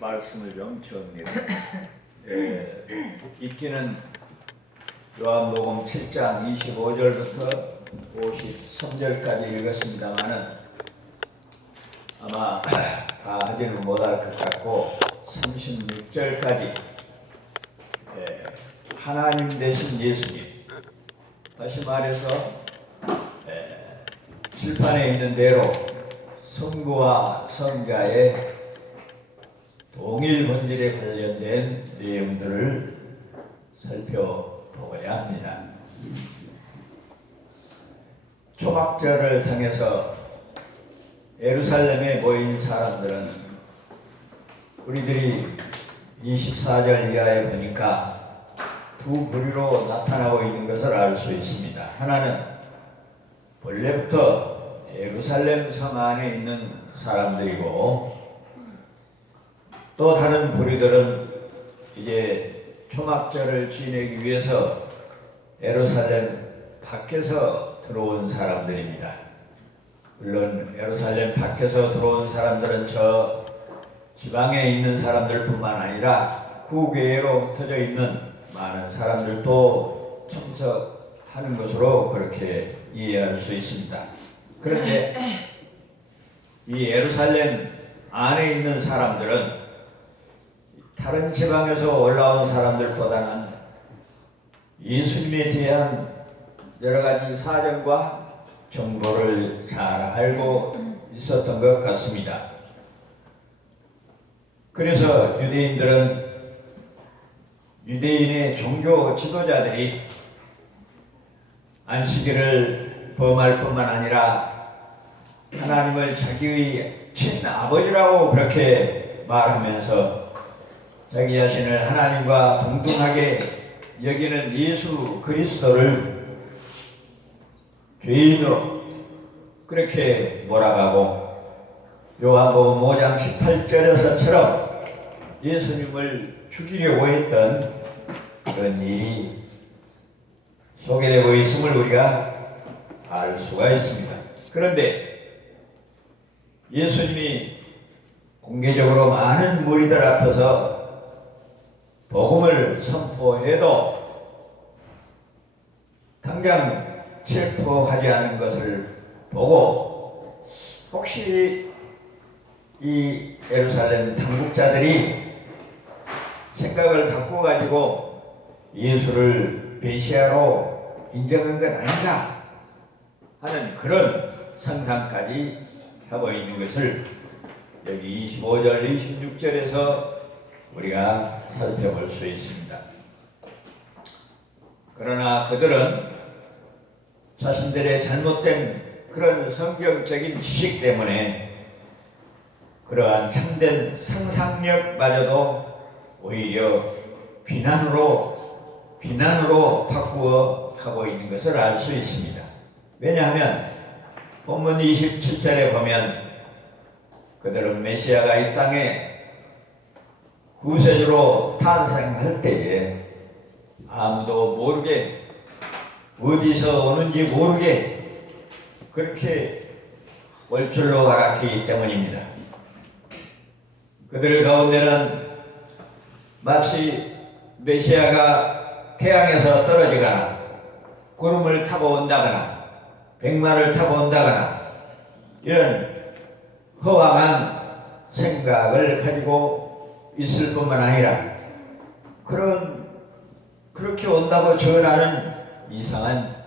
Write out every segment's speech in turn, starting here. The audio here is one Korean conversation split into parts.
말씀을 좀 정리를 읽기는 요한복음 7장 25절부터 53절까지 읽었습니다만은 아마 다 하지는 못할 것 같고 36절까지 하나님 되신 예수님, 다시 말해서 칠판에 있는 대로 성부와 성자의 동일 본질에 관련된 내용들을 살펴보고자 합니다. 초막절을 통해서 예루살렘에 모인 사람들은 우리들이 24절 이하에 보니까 두 부류로 나타나고 있는 것을 알 수 있습니다. 하나는 본래부터 예루살렘 성 안에 있는 사람들이고, 또 다른 부류들은 이제 초막절을 지내기 위해서 예루살렘 밖에서 들어온 사람들입니다. 물론 예루살렘 밖에서 들어온 사람들은 저 지방에 있는 사람들뿐만 아니라 구교회로 흩어져 있는 많은 사람들도 참석하는 것으로 그렇게 이해할 수 있습니다. 그런데 이 예루살렘 안에 있는 사람들은 다른 지방에서 올라온 사람들보다는 예수님에 대한 여러 가지 사정과 정보를 잘 알고 있었던 것 같습니다. 그래서 유대인들은 유대인의 종교 지도자들이 안식일을 범할 뿐만 아니라 하나님을 자기의 친아버지라고 그렇게 말하면서 자기 자신을 하나님과 동등하게 여기는 예수 그리스도를 죄인으로 그렇게 몰아가고, 요한복음 5장 18절에서처럼 예수님을 죽이려고 했던 그런 일이 소개되고 있음을 우리가 알 수가 있습니다. 그런데 예수님이 공개적으로 많은 무리들 앞에서 복음을 선포해도 당장 체포하지 않은 것을 보고 혹시 이 예루살렘 당국자들이 생각을 바꿔가지고 예수를 메시아로 인정한 것 아닌가 하는 그런 상상까지 하고 있는 것을 여기 25절 26절에서 우리가 살펴볼 수 있습니다. 그러나 그들은 자신들의 잘못된 그런 성경적인 지식 때문에 그러한 참된 상상력마저도 오히려 비난으로 바꾸어 가고 있는 것을 알 수 있습니다. 왜냐하면 본문 27절에 보면 그들은 메시아가 이 땅에 구세주로 탄생할 때에 아무도 모르게 어디서 오는지 모르게 그렇게 올 줄로 알았기 때문입니다. 그들 가운데는 마치 메시아가 태양에서 떨어지거나 구름을 타고 온다거나 백마를 타고 온다거나 이런 허황한 생각을 가지고 있을 뿐만 아니라 그렇게 온다고 전하는 이상한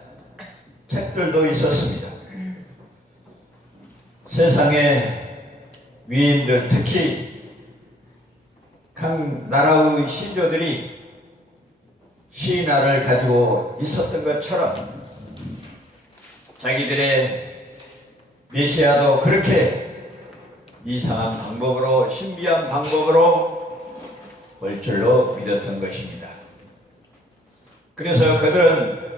책들도 있었습니다. 세상의 위인들, 특히 각 나라의 신조들이 신화를 가지고 있었던 것처럼 자기들의 메시아도 그렇게 이상한 방법으로, 신비한 방법으로 올 줄로 믿었던 것입니다. 그래서 그들은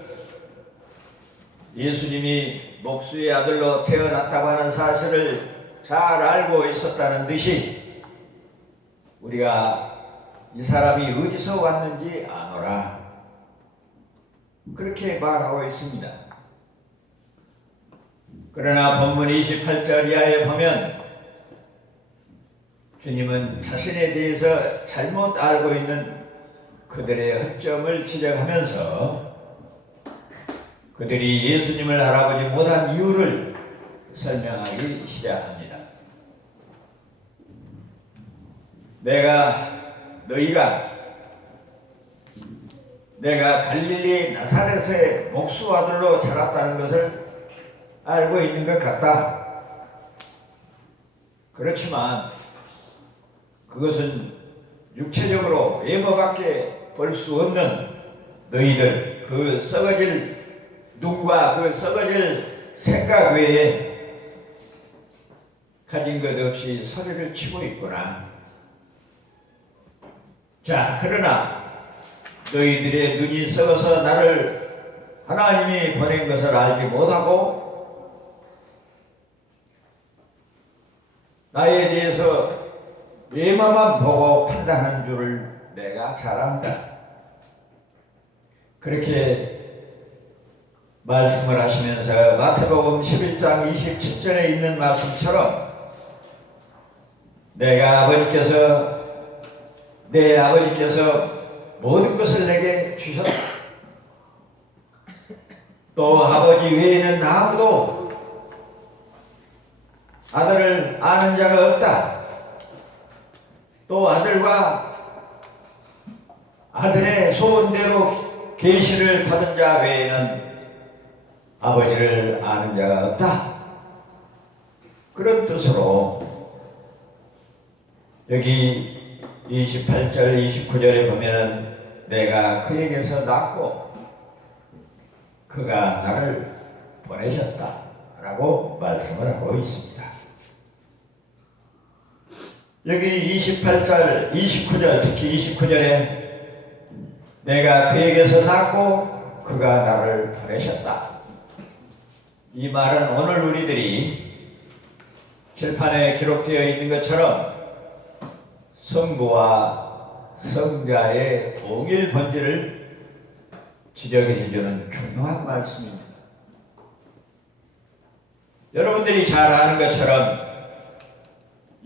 예수님이 목수의 아들로 태어났다고 하는 사실을 잘 알고 있었다는 듯이 우리가 이 사람이 어디서 왔는지 아노라 그렇게 말하고 있습니다. 그러나 본문 28절 이하에 보면 주님은 자신에 대해서 잘못 알고 있는 그들의 허점을 지적하면서 그들이 예수님을 알아보지 못한 이유를 설명하기 시작합니다. 내가 갈릴리 나사렛의 목수 아들로 자랐다는 것을 알고 있는 것 같다. 그렇지만 그것은 육체적으로 외모밖에 볼 수 없는 너희들 그 썩어질 눈과 그 썩어질 생각 외에 가진 것 없이 소리를 치고 있구나. 자, 그러나 너희들의 눈이 썩어서 나를 하나님이 보낸 것을 알지 못하고 나에 대해서 외모만 보고 판단하는 줄을 내가 잘 안다. 그렇게 말씀을 하시면서 마태복음 11장 27절에 있는 말씀처럼 내 아버지께서 모든 것을 내게 주셨다. 또 아버지 외에는 아무도 아들을 아는 자가 없다. 또 아들과 아들의 소원대로 계시를 받은 자 외에는 아버지를 아는 자가 없다. 그런 뜻으로 여기 28절 29절에 보면은 내가 그에게서 낳고 그가 나를 보내셨다 라고 말씀을 하고 있습니다. 여기 28절 29절 특히 29절에 내가 그에게서 낳고 그가 나를 보내셨다. 이 말은 오늘 우리들이 칠판에 기록되어 있는 것처럼 성부와 성자의 동일 본질을 지적해 주는 중요한 말씀입니다. 여러분들이 잘 아는 것처럼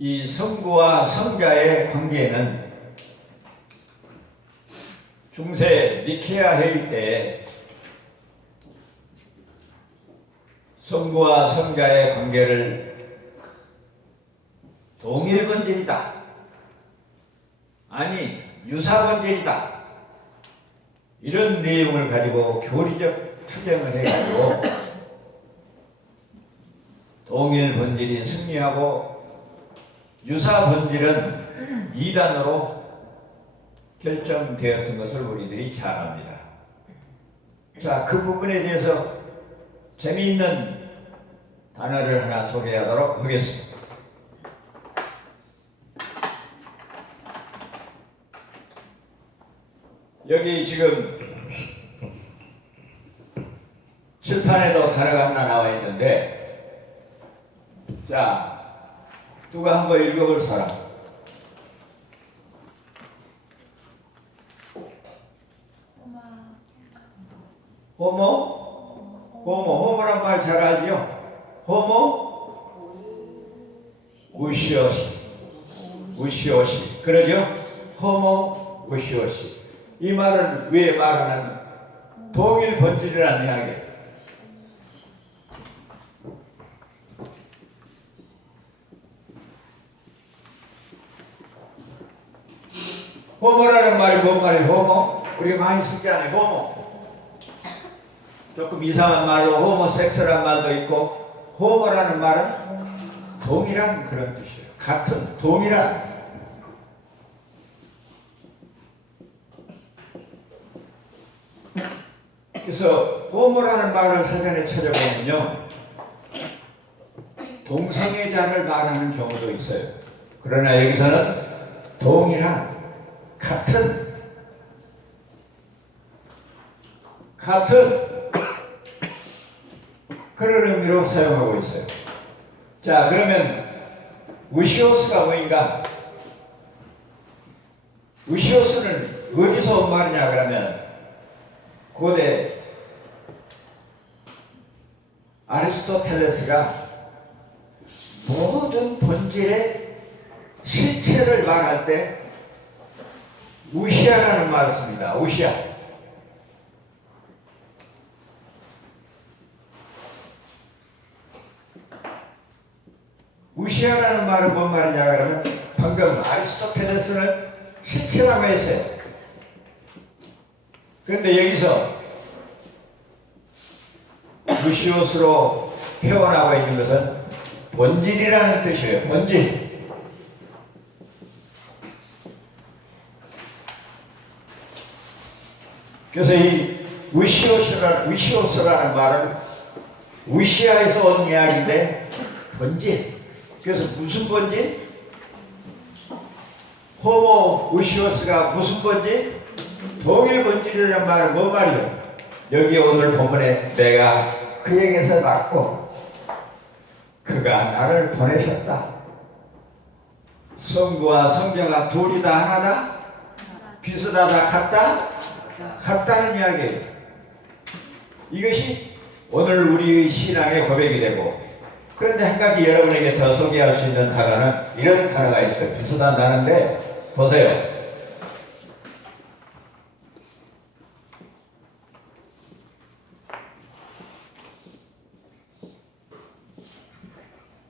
이 성부와 성자의 관계는 중세 니케아 회의 때 성부와 성자의 관계를 동일 본질이다. 아니 유사 본질이다. 이런 내용을 가지고 교리적 투쟁을 해가지고 동일 본질이 승리하고 유사 본질은 이단으로 결정되었던 것을 우리들이 잘 압니다. 자, 그 부분에 대해서 재미있는 단어를 하나 소개하도록 하겠습니다. 여기 지금 칠판에도 단어가 하나 나와 있는데, 자, 누가 한번 읽어볼 사람? 호모란 말 잘 알지요? 호모 우시오시 그러죠? 호모 우시오시. 이 말은 왜 말하는 동일 본질이라는 이야기. 호모라는 말이 뭔 말이에요? 호모? 우리가 많이 쓰지 않아요? 호모. 조금 이상한 말로 호모섹스라는 말도 있고, 호모라는 말은 동일한 그런 뜻이에요. 같은, 동일한. 그래서 호모라는 말을 사전에 찾아보면요, 동성애자를 말하는 경우도 있어요. 그러나 여기서는 동일한, 같은 그런 의미로 사용하고 있어요. 자, 그러면 우시오스가 뭐인가? 우시오스는 어디서 온 말이냐 그러면 고대 아리스토텔레스가 모든 본질의 실체를 말할 때 우시아라는 말을 씁니다. 우시아. 우시아라는 말은 뭔 말이냐 그러면 방금 아리스토텔레스는 실체라고 했어요. 그런데 여기서 우시오스로 표현하고 있는 것은 본질이라는 뜻이에요. 본질. 그래서 이 우시오스라는 말은 우시아에서 온 이야기인데 본질. 그래서 무슨 본질? 호모 우시오스가 무슨 본질? 동일 본질이라는 말은 뭔 말이에요? 여기 오늘 본문에 내가 그에게서 낳고 그가 나를 보내셨다. 성부와 성자가 둘이 다 하나다? 비슷하다? 같다? 같다는 이야기예요. 이것이 오늘 우리의 신앙의 고백이 되고, 그런데 한 가지 여러분에게 더 소개할 수 있는 단어는 이런 단어가 있어요. 비슷한다는데 보세요.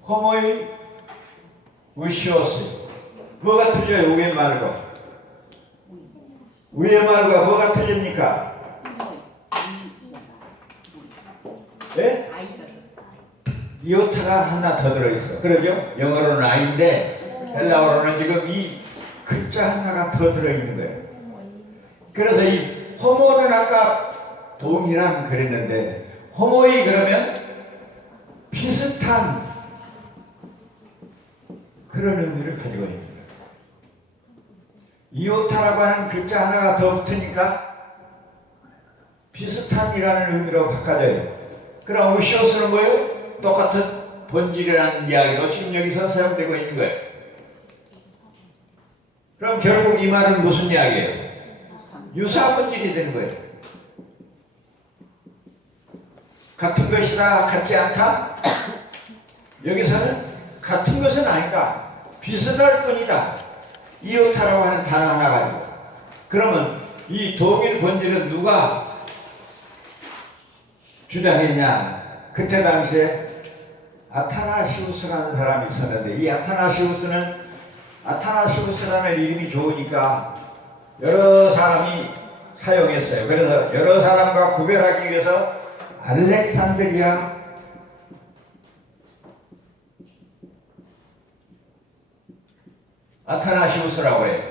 호모의 우시오스. 뭐가 틀려요? 위에 말과 위에 말과 뭐가 틀립니까? 네? 이오타가 하나 더 들어있어. 그러죠? 영어로는 아인데 헬라어로는 지금 이 글자 하나가 더 들어있는 거예요. 그래서 이 호모는 아까 동일한 그랬는데 호모이 그러면 비슷한 그런 의미를 가지고 있는 거예요. 이오타라고 하는 글자 하나가 더 붙으니까 비슷한이라는 의미로 바꿔져요. 그럼 우시오스는 뭐예요? 똑같은 본질이라는 이야기로 지금 여기서 사용되고 있는 거예요. 그럼 결국 이 말은 무슨 이야기예요? 유사 본질이 되는 거예요. 같은 것이다, 같지 않다? 여기서는 같은 것은 아니다. 비슷할 뿐이다. 이오타라고 하는 단어 하나 가지고. 그러면 이 동일 본질은 누가 주장했냐? 그때 당시에 아타나시우스라는 사람이 있었는데, 이 아타나시우스라는 이름이 좋으니까 여러 사람이 사용했어요. 그래서 여러 사람과 구별하기 위해서 알렉산드리아 아타나시우스라고 그래요.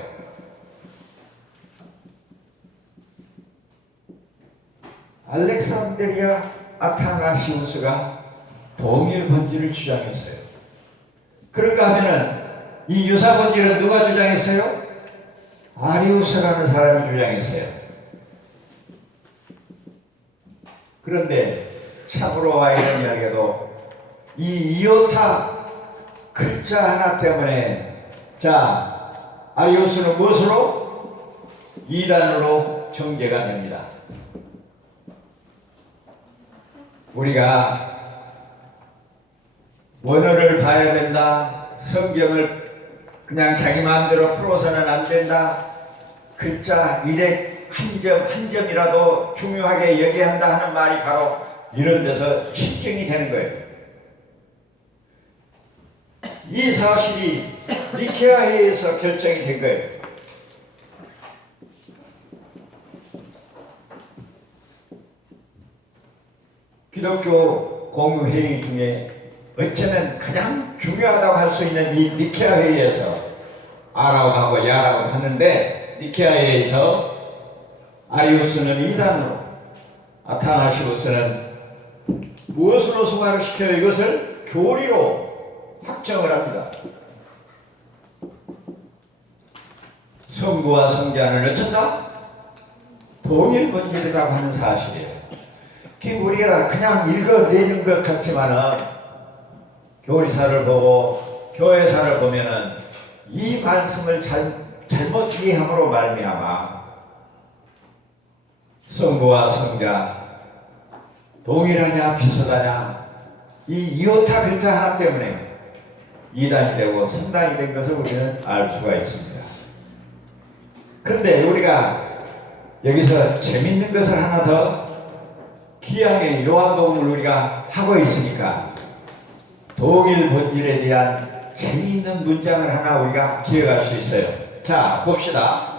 알렉산드리아 아타나시우스가 동일 본질을 주장했어요. 그런가 하면은 이 유사 본질은 누가 주장했어요? 아리우스라는 사람이 주장했어요. 그런데 참으로 이런 이야기도 이 이오타 글자 하나 때문에 아리우스는 무엇으로? 이단으로 정죄가 됩니다. 우리가 원어를 봐야 된다. 성경을 그냥 자기 마음대로 풀어서는 안 된다. 글자 일액 한 점이라도 중요하게 여겨야 한다 하는 말이 바로 이런 데서 실증이 되는 거예요. 이 사실이 니케아 회의에서 결정이 된 거예요. 기독교 공회의 중에 어쩌면 가장 중요하다고 할 수 있는 이 니케아 회의에서 아라고 하고 야라고 하는데, 니케아 회의에서 아리우스는 이단으로, 아타나시우스는 무엇으로 승화를 시켜요? 이것을 교리로 확정을 합니다. 성부와 성자는 어쩐다? 동일 본질이라고 하는 사실이에요. 우리가 그냥 읽어내는 것 같지만은 교리사를 보고 교회사를 보면은 이 말씀을 잘못 이해함으로 말미암아 성부와 성자 동일하냐 비슷하냐 이 이오타 글자 하나 때문에 2단이 되고 3단이 된 것을 우리는 알 수가 있습니다. 그런데 우리가 여기서 재밌는 것을 하나 더 귀하게 요한복음을 우리가 하고 있으니까 동일 본질에 대한 재미있는 문장을 하나 우리가 기억할 수 있어요. 자, 봅시다.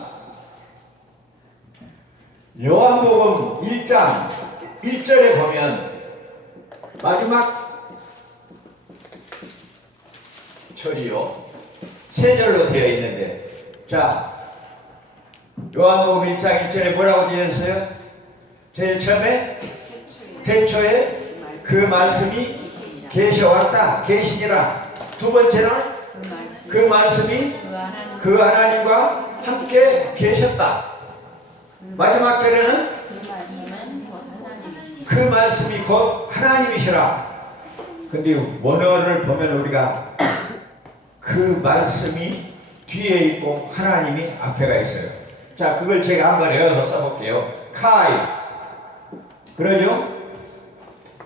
요한복음 1장 1절에 보면 마지막 절이요, 세 절로 되어 있는데, 자, 요한복음 1장 1절에 뭐라고 되어 있어요? 제일 처음에 태초에 그 말씀이 계셔왔다, 계시니라. 두 번째는 그 말씀이 그 하나님과 함께 계셨다. 마지막 절에는 그 말씀이 곧 하나님이시라. 근데 원어를 보면 우리가 그 말씀이 뒤에 있고 하나님이 앞에가 있어요. 자, 그걸 제가 한번 외워서 써볼게요. 카이, 그러죠?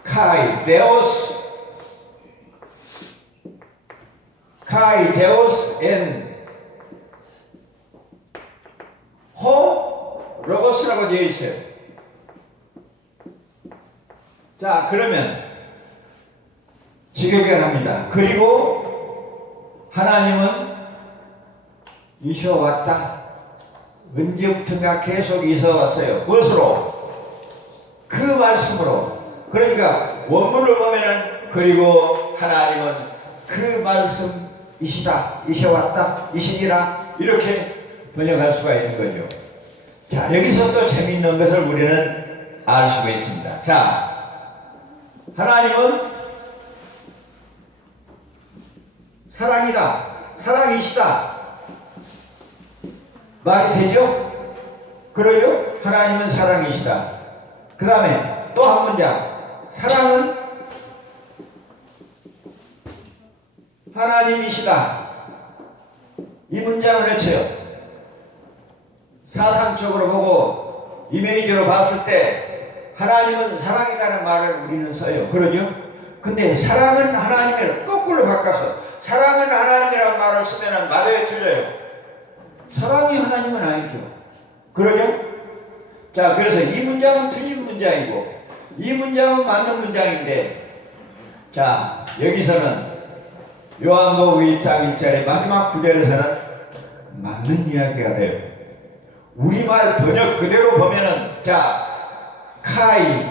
카이 데오스, 카이 데오스 엔 호 로고스라고 되어 있어요. 자, 그러면 직역을 그리고 하나님은 있어왔다. 언제부턴가 계속 있어왔어요. 무엇으로? 그 말씀으로. 그러니까 원문을 보면은 그리고 하나님은 그 말씀이시다, 있어왔다, 이시니라, 이렇게 번역할 수가 있는 거죠. 자, 여기서 또 재미있는 것을 우리는 알 수가 있습니다. 자, 하나님은 사랑이다, 사랑이시다. 말이 되죠? 그러죠? 하나님은 사랑이시다. 그 다음에 또 한 문장. 사랑은 하나님이시다. 이 문장을 외쳐요. 사상적으로 보고 이미지로 봤을 때 하나님은 사랑이라는 말을 우리는 써요. 그러죠? 근데 사랑은 하나님을 거꾸로 바꿔서 사랑은 하나님이라는 말을 쓰면 맞아요, 틀려요? 사랑이 하나님은 아니죠. 그러죠? 자, 그래서 이 문장은 틀린 문장이고 이 문장은 맞는 문장인데, 자, 여기서는 요한복음 1장 1절의 마지막 구절에서는 맞는 이야기가 돼요. 우리말 번역 그대로 보면은, 자, 카이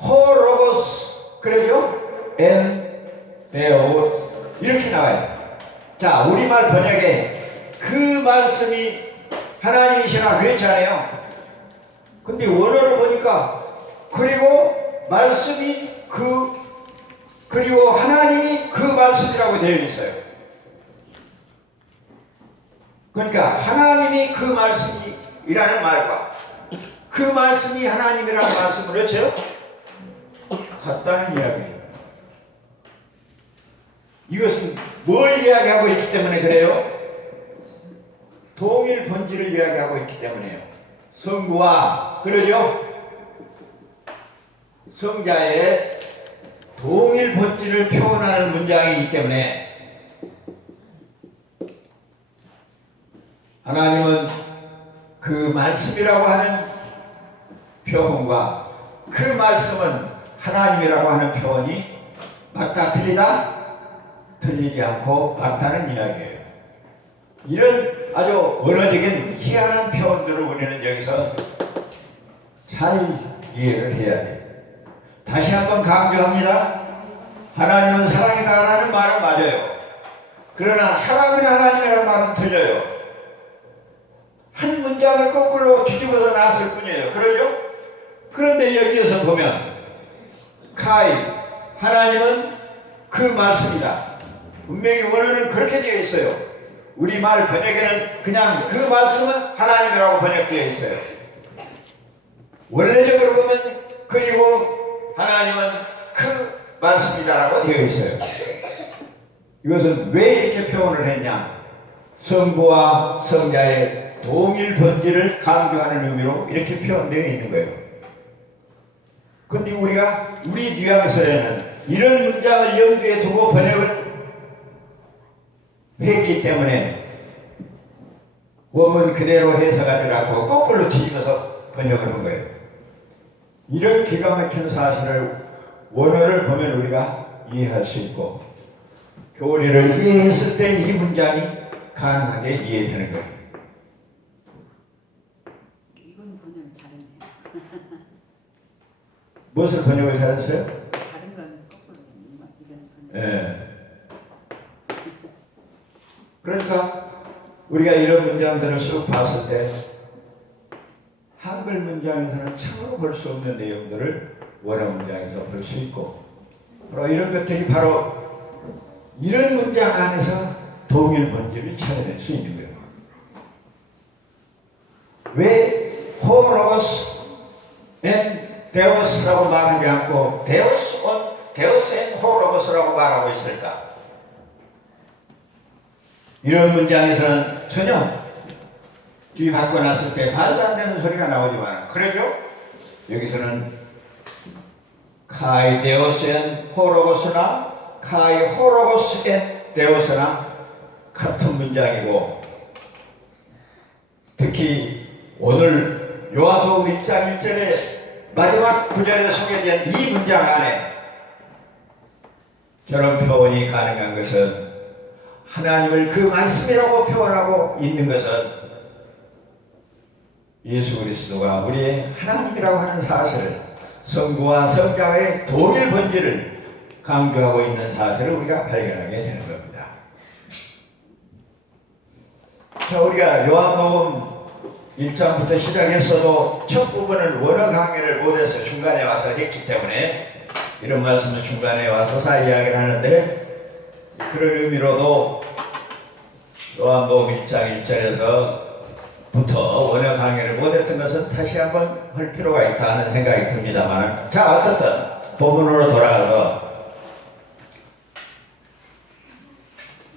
호로고스, 그러죠? 엔 데오스 이렇게 나와요. 자, 우리말 번역에 그 말씀이 하나님이시라 그랬잖아요. 근데 원어를 보니까 그리고 말씀이 그리고 하나님이 그 말씀이라고 되어 있어요. 그러니까 하나님이 그 말씀이라는 말과 그 말씀이 하나님이라는 말씀을 외쳐요? 같다는 이야기예요. 이것은 뭘 이야기하고 있기 때문에 그래요? 동일 본질을 이야기하고 있기 때문에요. 성부와, 그러죠? 성자의 동일 본질을 표현하는 문장이기 때문에 하나님은 그 말씀이라고 하는 표현과 그 말씀은 하나님이라고 하는 표현이 맞다 틀리다? 틀리지 않고 맞다는 이야기예요. 이런 아주 원어적인 희한한 표현들을 우리는 여기서 잘 이해를 해야 돼요. 다시 한번 강조합니다. 하나님은 사랑이다라는 말은 맞아요. 그러나 사랑은 하나님이라는 말은 틀려요. 한 문장을 거꾸로 뒤집어서 놨을 뿐이에요. 그러죠? 그런데 여기에서 보면 카이, 하나님은 그 말씀이다. 분명히 원어는 그렇게 되어 있어요. 우리말 번역에는 그냥 그 말씀은 하나님이라고 번역되어 있어요. 원래적으로 보면 그리고 하나님은 그 말씀이다라고 되어 있어요. 이것은 왜 이렇게 표현을 했냐? 성부와 성자의 동일 본질을 강조하는 의미로 이렇게 표현되어 있는 거예요. 근데 우리가 우리 뉘앙스에는 이런 문장을 염두에 두고 번역을 했기 때문에 원문 그대로 해석하지 않고 거꾸로 뒤집어서 번역을 한 거예요. 이런 기가 막힌 사실을 원어를 보면 우리가 이해할 수 있고 교리를 이해했을 때 이 문장이 가능하게 이해되는 거예요. 이건 번역 잘했네요. 무엇을 번역을 잘했어요? 다른 건 거꾸로 이건 번역. 예. 그러니까 우리가 이런 문장들을 쭉 봤을 때 한글 문장에서는 참으로 볼 수 없는 내용들을 원어 문장에서 볼 수 있고 바로 이런 것들이 바로 이런 문장 안에서 동일 본질을 찾아낼 수 있는 거예요. 왜 호로스 앤 데오스라고 말하지 않고 데오스 앤 호로스라고 말하고 있을까? 이런 문장에서는 전혀 뒤바꿔 놨을 때 말도 안 되는 소리가 나오지만 그러죠? 여기서는 카이 데오스 앤 호로고스나 카이 호로고스 앤 데오스나 같은 문장이고 특히 오늘 요한복음 1장 1절에 마지막 구절에 소개된 이 문장 안에 저런 표현이 가능한 것은 하나님을 그 말씀이라고 표현하고 있는 것은 예수 그리스도가 우리의 하나님이라고 하는 사실을 성부와 성자의 동일 본질을 강조하고 있는 사실을 우리가 발견하게 되는 겁니다. 자, 우리가 요한복음 1장부터 시작했어도 첫 부분은 원어 강의를 못해서 중간에 와서 했기 때문에 이런 말씀을 중간에 와서 이야기를 하는데 그런 의미로도 요한복음 1장 1절에서부터 원어 강의를 못했던 것은 다시 한번 할 필요가 있다는 생각이 듭니다만 자 어떻든 본문으로 돌아가서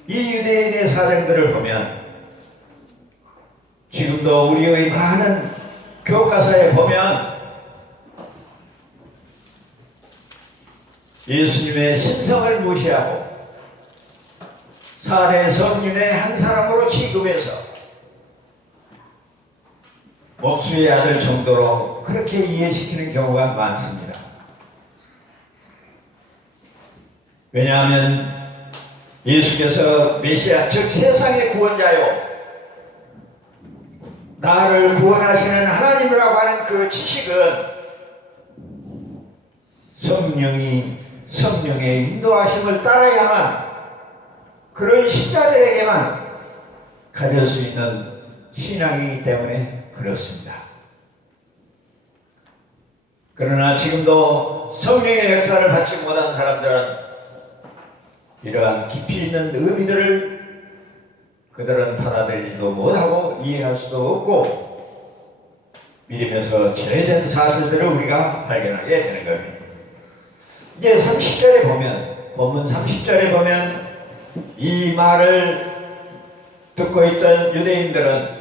이 유대인의 사정들을 보면 지금도 우리의 많은 교과서에 보면 예수님의 신성을 무시하고 사대 성인의 한 사람으로 취급해서 목수의 아들 정도로 그렇게 이해시키는 경우가 많습니다. 왜냐하면 예수께서 메시아 즉 세상의 구원자요 나를 구원하시는 하나님이라고 하는 그 지식은 성령의 인도하심을 따라야만 그런 신자들에게만 가질 수 있는 신앙이기 때문에 그렇습니다. 그러나 지금도 성령의 역사를 받지 못한 사람들은 이러한 깊이 있는 의미들을 그들은 받아들이지도 못하고 이해할 수도 없고 믿으면서 제외된 사실들을 우리가 발견하게 되는 겁니다. 이제 30절에 보면 본문 30절에 보면 이 말을 듣고 있던 유대인들은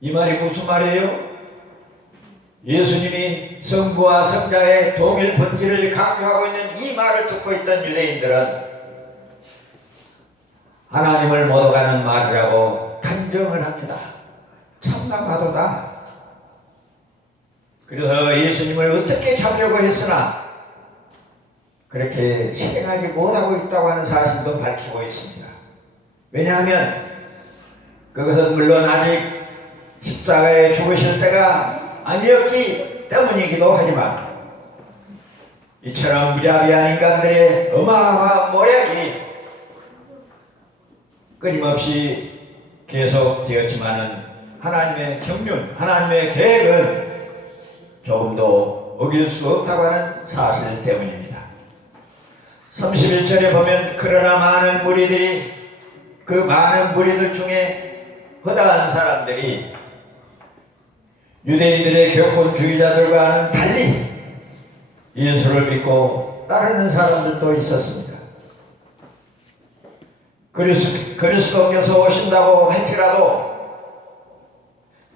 이 말이 무슨 말이에요? 예수님이 성부와 성자의 동일 본질을 강조하고 있는 이 말을 듣고 있던 유대인들은 하나님을 못 오가는 말이라고 단정을 합니다. 참나마도다. 그래서 예수님을 어떻게 잡려고 했으나 그렇게 실행하지 못하고 있다고 하는 사실도 밝히고 있습니다. 왜냐하면 그것은 물론 아직 십자가에 죽으실 때가 아니었기 때문이기도 하지만 이처럼 무자비한 인간들의 어마어마한 모략이 끊임없이 계속되었지만은 하나님의 경륜, 하나님의 계획은 조금도 어길 수 없다고 하는 사실 때문입니다. 31절에 보면 그러나 많은 무리들이 그 많은 무리들 중에 허다한 사람들이 유대인들의 교권주의자들과는 달리 예수를 믿고 따르는 사람들도 있었습니다. 그리스도께서 오신다고 할지라도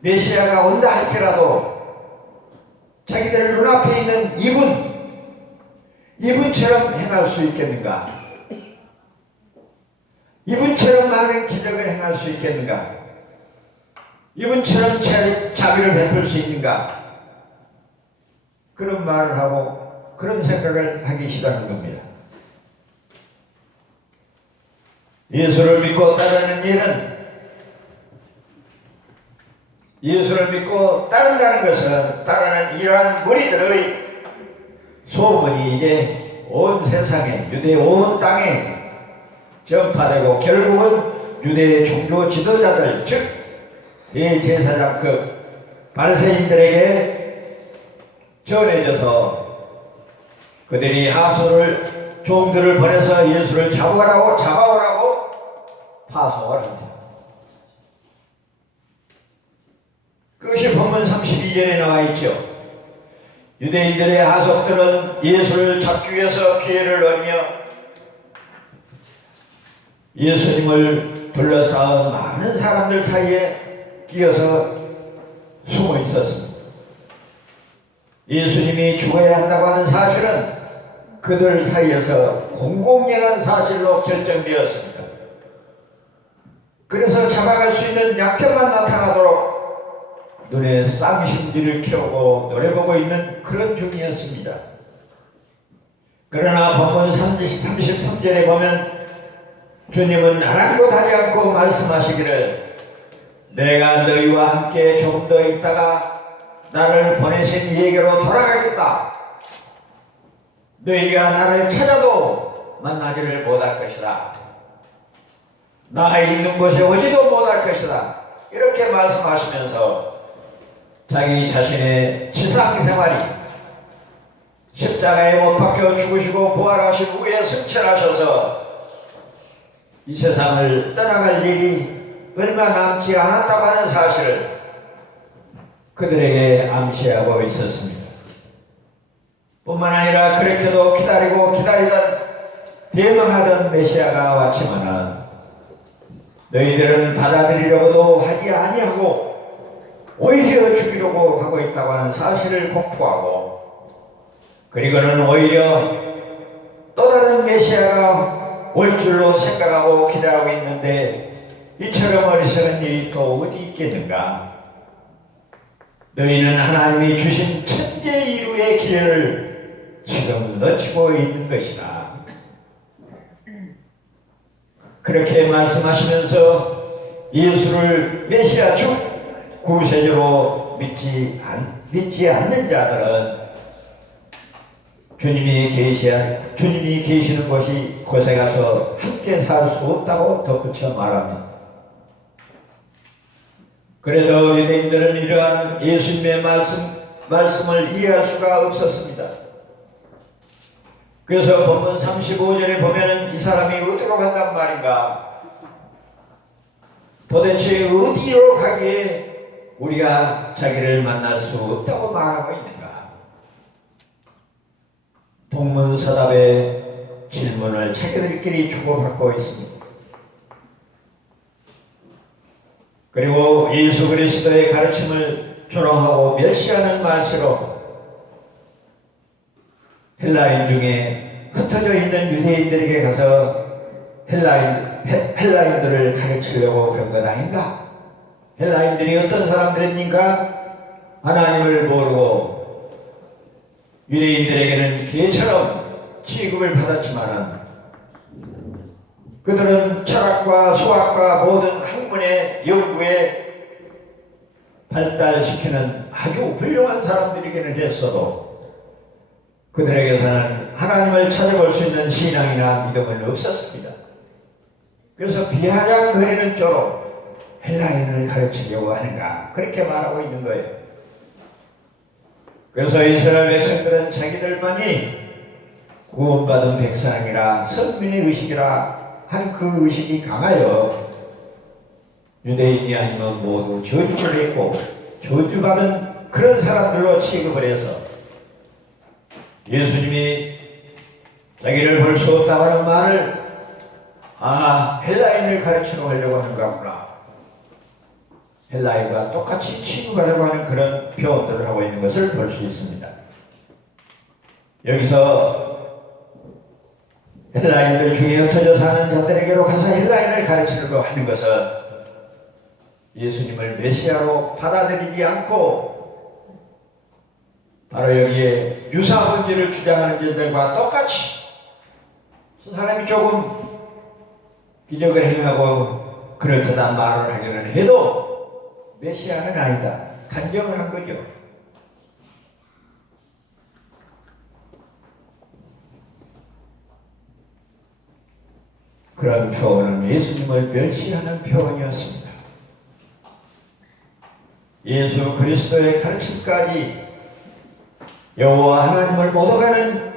메시아가 온다 할지라도 자기들 눈앞에 있는 이분처럼 행할 수 있겠는가? 이분처럼 많은 기적을 행할 수 있겠는가? 이분처럼 자비를 베풀 수 있는가? 그런 말을 하고 그런 생각을 하기 시작한 겁니다. 예수를 믿고 따르는 일은, 예수를 믿고 따른다는 것은 따르는 이러한 무리들의 소문이 이제 온 세상에, 유대 온 땅에 전파되고 결국은 유대의 종교 지도자들, 즉 대제사장급 바리새인들에게 전해져서 그들이 하수를 종들을 보내서 예수를 잡아오라고 파송을 합니다. 그것이 본문 32절에 나와 있죠. 유대인들의 하속들은 예수를 잡기 위해서 기회를 노리며 예수님을 둘러싸은 많은 사람들 사이에 끼어서 숨어 있었습니다. 예수님이 죽어야 한다고 하는 사실은 그들 사이에서 공공연한 사실로 결정되었습니다. 그래서 잡아갈 수 있는 약점만 나타나도록 눈에 쌍심지를 켜고 노려보고 있는 그런 중이었습니다. 그러나 본문 33절에 보면 주님은 아랑곳하지 않고 말씀하시기를 내가 너희와 함께 조금 더 있다가 나를 보내신 이에게로 돌아가겠다. 너희가 나를 찾아도 만나지를 못할 것이다. 나 있는 곳에 오지도 못할 것이다. 이렇게 말씀하시면서 자기 자신의 지상생활이 십자가에 못 박혀 죽으시고 부활하신 후에 승천하셔서 이 세상을 떠나갈 일이 얼마 남지 않았다고 하는 사실을 그들에게 암시하고 있었습니다. 뿐만 아니라 그렇게도 기다리고 기다리던 대망하던 메시아가 왔지만은 너희들은 받아들이려고도 하지 아니하고 오히려 죽이려고 하고 있다고 하는 사실을 공포하고, 그리고는 오히려 또 다른 메시아가 올 줄로 생각하고 기다리고 있는데 이처럼 어리석은 일이 또 어디 있겠는가? 너희는 하나님이 주신 천재 이루의 기회를 지금 놓치고 있는 것이다. 그렇게 말씀하시면서 예수를 메시아 구세주로 믿지 않는 자들은 주님이 계시는 곳이 곳에 가서 함께 살 수 없다고 덧붙여 말합니다. 그래도 유대인들은 이러한 예수님의 말씀을 이해할 수가 없었습니다. 그래서 본문 35절에 보면은 이 사람이 어디로 간단 말인가? 도대체 어디로 가기에 우리가 자기를 만날 수 없다고 말하고 있는가? 동문서답의 질문을 자기들끼리 주고받고 있습니다. 그리고 예수 그리스도의 가르침을 조롱하고 멸시하는 말씨로 헬라인 중에 흩어져 있는 유대인들에게 가서 헬라인들을 가르치려고 그런 것 아닌가? 헬라인들이 어떤 사람들입니까? 하나님을 모르고 유대인들에게는 개처럼 취급을 받았지만은 그들은 철학과 수학과 모든 학문의 연구에 발달시키는 아주 훌륭한 사람들이기는 했어도 그들에게서는 하나님을 찾아볼 수 있는 신앙이나 믿음은 없었습니다. 그래서 비아냥거리는 쪽으로 헬라인을 가르치려고 하는가 그렇게 말하고 있는 거예요. 그래서 이스라엘 백성들은 자기들만이 구원받은 백성이라 선민의 의식이라 하는 그 의식이 강하여 유대인이 아니면 모두 저주를 했고 저주받은 그런 사람들로 취급을 해서 예수님이 자기를 볼 수 없다고 하는 말을 헬라인을 가르치러 가려고 하는가 보나, 헬라인과 똑같이 취급하려고 하는 그런 표현들을 하고 있는 것을 볼 수 있습니다. 여기서 헬라인들 중에 흩어져 사는 자들에게로 가서 헬라인을 가르치려고 하는 것은 예수님을 메시아로 받아들이지 않고 바로 여기에 유사본질을 주장하는 자들과 똑같이 그 사람이 조금 기적을 행하고 그럴듯한 말을 하기는 해도 메시아는 아니다. 단정을 한 거죠. 그런 표현은 예수님을 멸시하는 표현이었습니다. 예수 그리스도의 가르침까지 여호와 하나님을 못 오가는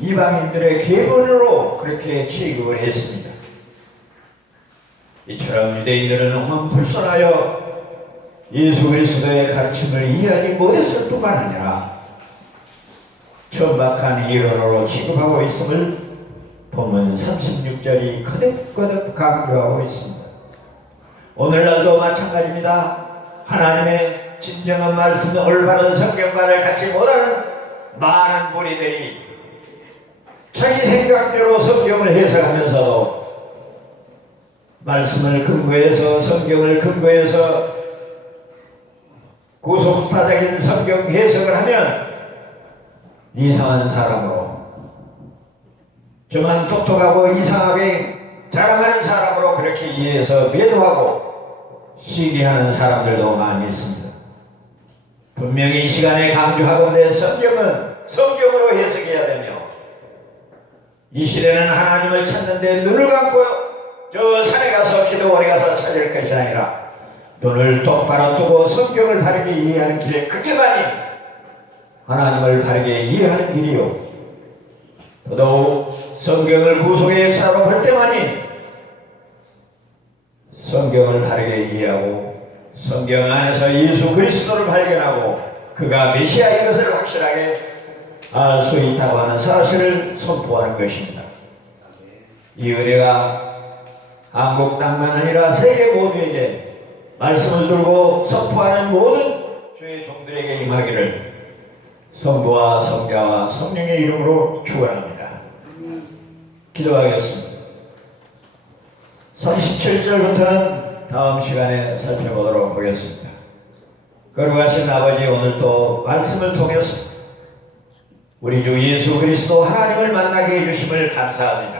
이방인들의 계문으로 그렇게 취급을 했습니다. 이처럼 유대인들은 험불선하여 예수 그리스도의 가르침을 이해하지 못했을 뿐만 아니라 천박한 이론으로 취급하고 있음을 본문 36절이 거듭거듭 강조하고 있습니다. 오늘날도 마찬가지입니다. 하나님의 진정한 말씀, 올바른 성경과를 갖지 못하는 많은 무리들이 자기 생각대로 성경을 해석하면서도 말씀을 근거해서 성경을 근거해서 구속사적인 성경 해석을 하면 이상한 사람으로 저만 똑똑하고 이상하게 자랑하는 사람으로 그렇게 이해해서 매도하고 시기하는 사람들도 많이 있습니다. 분명히 이 시간에 강조하건대 성경은 성경으로 해석해야 되며 이 시대는 하나님을 찾는데 눈을 감고 저 산에 가서 기도원에 가서 찾을 것이 아니라 눈을 똑바로 뜨고 성경을 바르게 이해하는 길에 그게만이 하나님을 바르게 이해하는 길이요. 더더욱 성경을 구속의 역사로 볼 때만이 성경을 바르게 이해하고 성경 안에서 예수 그리스도를 발견하고 그가 메시아인 것을 확실하게 알 수 있다고 하는 사실을 선포하는 것입니다. 이 은혜가 한국 땅만 아니라 세계 모두에게 말씀을 들고 선포하는 모든 주의 종들에게 임하기를 성부와 성자와 성령의 이름으로 축원합니다. 기도하겠습니다. 37절부터는 다음 시간에 살펴보도록 하겠습니다. 거룩하신 아버지, 오늘도 말씀을 통해서 우리 주 예수 그리스도 하나님을 만나게 해주심을 감사합니다.